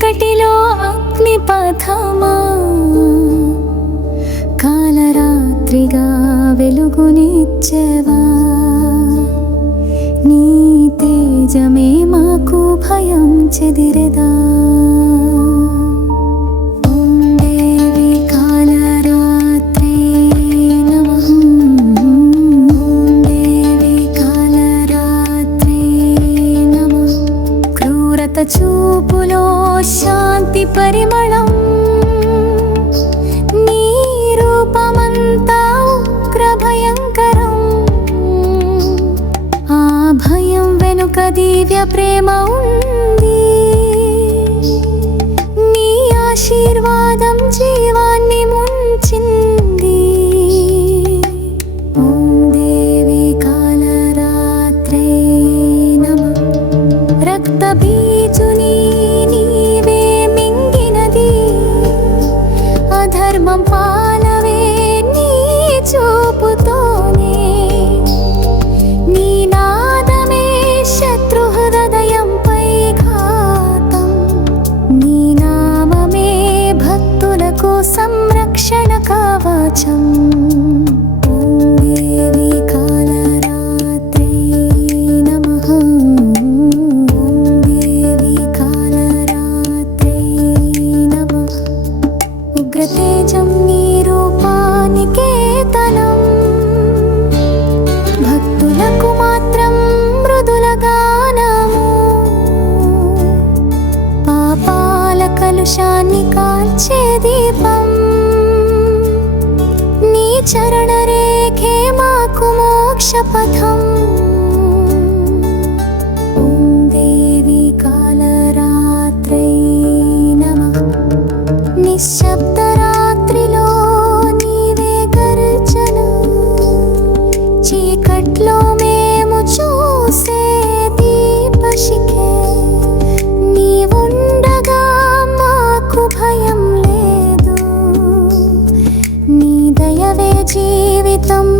చీకటిలో అగ్ని పథమా కాలరాత్రిగా వెలుగునిచ్చేవా నీ తేజమే మాకు భయం చెదిరదా? శాంతి పరిమళం. నీ రూపమంతా ఉగ్ర ఆ భయం వెనుక దివ్య ప్రేమ ఉంది. నీ ఆశీర్వాదం జీవాన్ని ముంచింది. దేవి కాలరాత్రే నమః. రక్త బీజుని ధర్మం పాలవే నీ చూపుతోనే. నీ నాదమే శత్రు హృదయంపై ఘాతం నీ నామమే భక్తులకు సంరక్షణ కవచం. కలుషాన్ని కాల్చే దీపం. నీ చరణ రేఖే మాకు మోక్ష పథం దేవి కాలరాత్రై నమ. నిశ్శబ్ద bertemu